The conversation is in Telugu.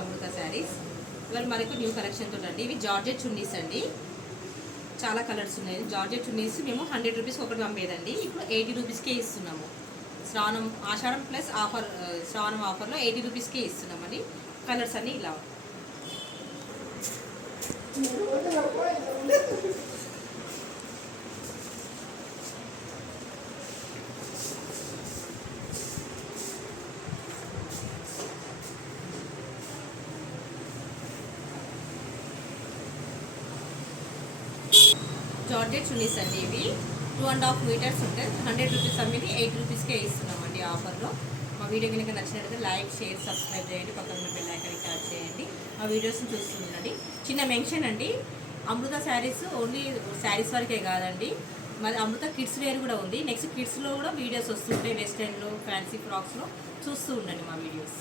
అమృత శారీస్. ఇవాళ మనకు న్యూ కలెక్షన్ తోటి అండి. ఇవి జార్జెట్ చున్నీస్ అండి. చాలా కలర్స్ ఉన్నాయి. జార్జెట్ చున్నీస్ మేము 100 రూపీస్కి ఒకటి పంపేదండి. ఇప్పుడు 80 రూపీస్కే ఇస్తున్నాము. ఆషాఢం ప్లస్ ఆఫర్, శ్రావణం ఆఫర్లో 80 రూపీస్కే ఇస్తున్నామండి. కలర్స్ అన్నీ ఇలా జార్జెట్ చున్నీస్ అండి. ఇవి 2.5 మీటర్స్ ఉంటాయి. 100 రూపీస్ అమ్మిది 80 రూపీస్కే ఇస్తున్నామండి ఆఫర్లో. మా వీడియో కనుక నచ్చినట్లయితే లైక్, షేర్, సబ్స్క్రైబ్ చేయండి. పక్కన ఉన్న బెల్ ఐకాన్ క్లిక్ చేయండి. మా వీడియోస్ని చూస్తుండండి. చిన్న మెన్షన్ అండి, అమృత శారీస్ ఓన్లీ శారీస్ వరకే కాదండి, మరి అమృత కిడ్స్ వేర్ కూడా ఉంది. నెక్స్ట్ కిడ్స్లో కూడా వీడియోస్ వస్తుంటాయి. వెస్టర్న్లో, ఫ్యాన్సీ ఫ్రాక్స్లో చూస్తూ ఉండండి మా వీడియోస్.